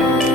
Bye.